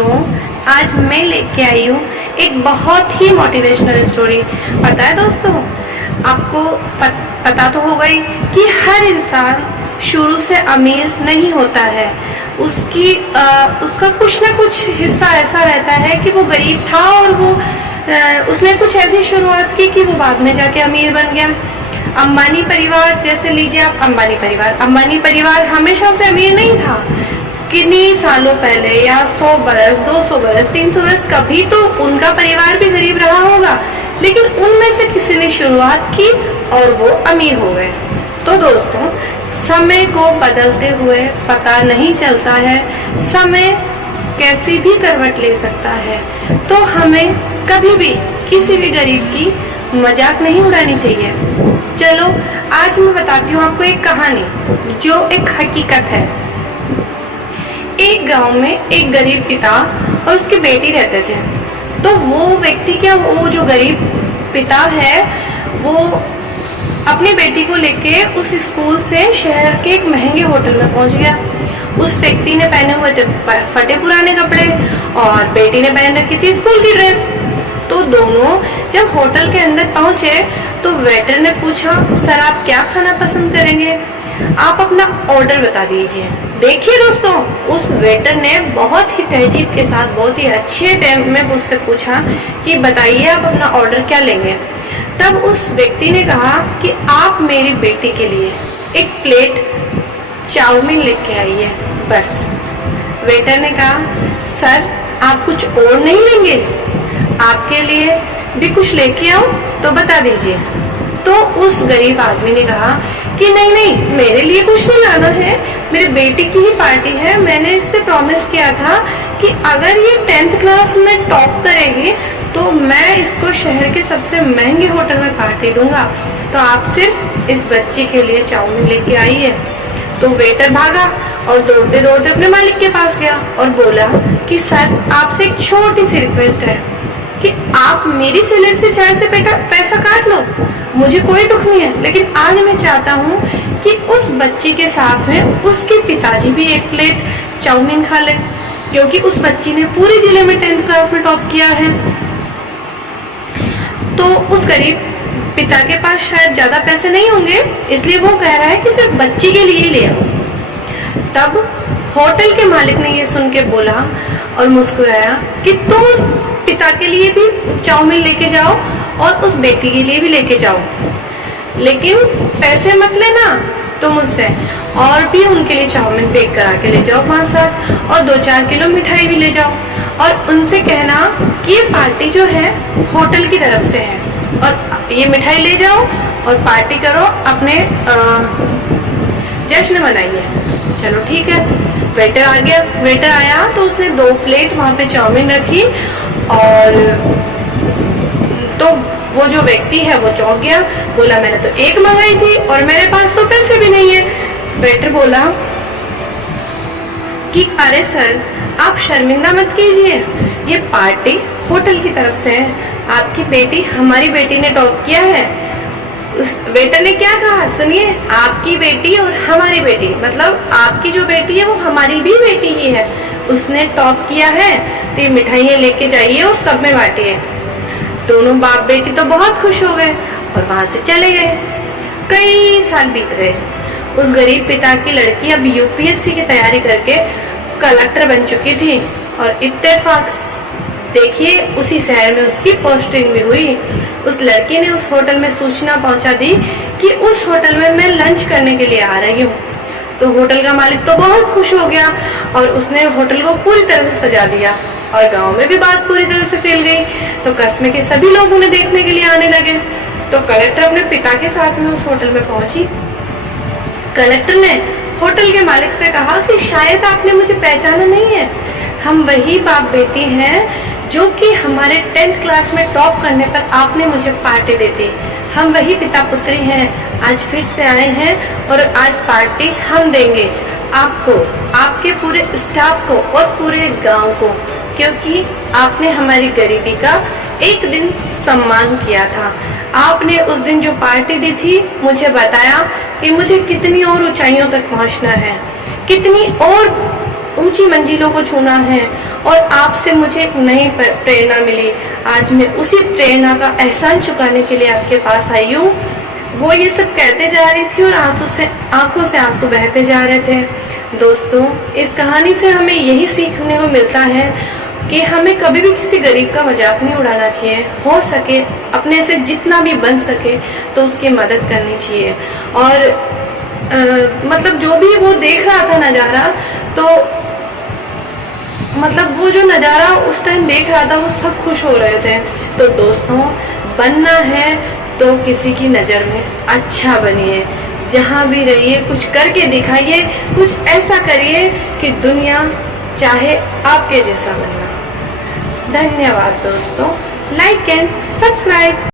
दोस्तों, आज मैं लेके आई हूँ एक बहुत ही मोटिवेशनल स्टोरी। पता है दोस्तों, आपको पता तो होगा ही कि हर इंसान शुरू से अमीर नहीं होता है। उसका कुछ ना कुछ हिस्सा ऐसा रहता है कि वो गरीब था और उसने कुछ ऐसी शुरुआत की कि वो बाद में जाके अमीर बन गया। अंबानी परिवार जैसे लीजिए आप, अंबानी परिवार हमेशा से अमीर नहीं था। किन्हीं सालों पहले या 100 बरस, 200 बरस, 300 बरस कभी तो उनका परिवार भी गरीब रहा होगा, लेकिन उनमें से किसी ने शुरुआत की और वो अमीर हो गए। तो दोस्तों, समय को बदलते हुए पता नहीं चलता है, समय कैसी भी करवट ले सकता है। तो हमें कभी भी किसी भी गरीब की मजाक नहीं उड़ानी चाहिए। चलो आज मैं बताती हूँ आपको एक कहानी जो एक हकीकत है। एक गांव में एक गरीब पिता और उसकी बेटी रहते थे। तो वो जो गरीब पिता है वो अपनी बेटी को लेके उस स्कूल से शहर के एक महंगे होटल में पहुंच गया। उस व्यक्ति ने पहने हुए थे फटे पुराने कपड़े और बेटी ने पहन रखी थी स्कूल की ड्रेस। तो दोनों जब होटल के अंदर पहुंचे तो वेटर ने पूछा, सर आप क्या खाना पसंद करेंगे, आप अपना ऑर्डर बता दीजिए। देखिए दोस्तों, उस वेटर ने बहुत ही तहजीब के साथ बहुत ही अच्छे टाइम में मुझसे पूछा कि बताइए आप अपना ऑर्डर क्या लेंगे। तब उस व्यक्ति ने कहा कि आप मेरी बेटी के लिए एक प्लेट चाउमीन लेके आइए बस। वेटर ने कहा, सर आप कुछ और नहीं लेंगे, आपके लिए भी कुछ लेके आऊं तो बता दीजिए। तो उस गरीब आदमी ने कहा कि नहीं, मेरे लिए कुछ नहीं लाना है, मेरी बेटी की ही पार्टी है। मैंने इससे प्रॉमिस किया था कि अगर ये 10th क्लास में टॉप करेगी तो मैं इसको शहर के सबसे महंगे होटल में पार्टी दूंगा। तो आप सिर्फ इस बच्ची के लिए चाउमीन लेके आइए। तो वेटर भागा और दौड़ते दौड़ते अपने मालिक के पास गया और बोला कि सर आपसे एक छोटी सी रिक्वेस्ट है कि आप मेरी सैलरी से चाय से पैसा काट लो, मुझे कोई दुख नहीं है, लेकिन आज मैं चाहता हूँ कि उस बच्ची के साथ में उसके पिताजी भी एक प्लेट चाउमीन खा ले, क्योंकि उस बच्ची ने पूरे जिले में 10th क्लास में टॉप किया है। तो उस गरीब पिता के पास शायद ज्यादा पैसे नहीं होंगे, इसलिए वो कह रहा है कि सिर्फ बच्ची के लिए ले आओ। तब होटल के मालिक ने ये सुन के बोला और मुस्कुराया कि तुम उस पिता के लिए भी चाउमीन लेके जाओ और उस बेटी के लिए भी लेके जाओ, लेकिन पैसे मत लेना तुम मुझसे, और भी उनके लिए चाउमीन पैक करा के ले जाओ 5-7 और 2-4 किलो मिठाई भी ले जाओ। और उनसे कहना कि ये पार्टी जो है होटल की तरफ से है और ये मिठाई ले जाओ और पार्टी करो, अपने जश्न मनाइए। चलो ठीक है। वेटर आया तो उसने 2 प्लेट वहां पे चाउमीन रखी और तो वो जो व्यक्ति है वो चौंक गया, बोला मैंने तो एक मंगाई थी और मेरे पास तो पैसे भी नहीं है। वेटर बोला कि अरे सर आप शर्मिंदा मत कीजिए, ये पार्टी होटल की तरफ से है, आपकी बेटी हमारी बेटी ने टॉप किया है। उस वेटर ने क्या कहा सुनिए, आपकी बेटी और हमारी बेटी, मतलब आपकी जो बेटी है वो हमारी भी बेटी ही है, उसने टॉप किया है, तो ये मिठाइयाँ लेके जाइए और सब में बांटिए। दोनों बाप बेटी तो बहुत खुश हो गए और वहां से चले गए। कई साल बीत गए। उस गरीब पिता की लड़की अब यूपीएससी की तैयारी करके कलेक्टर बन चुकी थी और इत्तेफाक देखिए उसी शहर में उसकी पोस्टिंग भी हुई। उस लड़की ने उस होटल में सूचना पहुंचा दी कि उस होटल में मैं लंच करने के लिए आ रही हूँ। तो होटल का मालिक तो बहुत खुश हो गया और उसने होटल को पूरी तरह से सजा दिया और गांव में भी बात पूरी तरह से फैल गई। तो कस्बे के सभी लोग उन्हें देखने के लिए आने लगे। तो कलेक्टर अपने पिता के साथ में उस होटल में पहुंची। कलेक्टर ने होटल के मालिक से कहा कि शायद आपने मुझे पहचाना नहीं है, हम वही बाप बेटी हैं जो कि हमारे 10th क्लास में टॉप करने पर आपने मुझे पार्टी दी थी। हम वही पिता पुत्री हैं, आज फिर से आए हैं और आज पार्टी हम देंगे आपको, आपके पूरे स्टाफ को और पूरे गांव को, क्योंकि आपने हमारी गरीबी का एक दिन सम्मान किया था। आपने उस दिन जो पार्टी दी थी मुझे बताया कि मुझे कितनी और ऊंचाइयों तक पहुंचना है, कितनी और ऊंची मंजिलों को छूना है और आपसे मुझे एक नई प्रेरणा मिली। आज मैं उसी प्रेरणा का एहसान चुकाने के लिए आपके पास आई हूँ। वो ये सब कहते जा रही थी और आंखों से आंसू बहते जा रहे थे। दोस्तों, इस कहानी से हमें यही सीखने को मिलता है कि हमें कभी भी किसी गरीब का मजाक नहीं उड़ाना चाहिए। हो सके अपने से जितना भी बन सके तो उसकी मदद करनी चाहिए। और मतलब जो भी वो देख रहा था नज़ारा, तो मतलब वो जो नज़ारा उस टाइम देख रहा था वो सब खुश हो रहे थे। तो दोस्तों, बनना है तो किसी की नज़र में अच्छा बनिए, जहाँ भी रहिए कुछ करके दिखाइए, कुछ ऐसा करिए कि दुनिया चाहे आपके जैसा बनना। धन्यवाद दोस्तों, लाइक एंड सब्सक्राइब।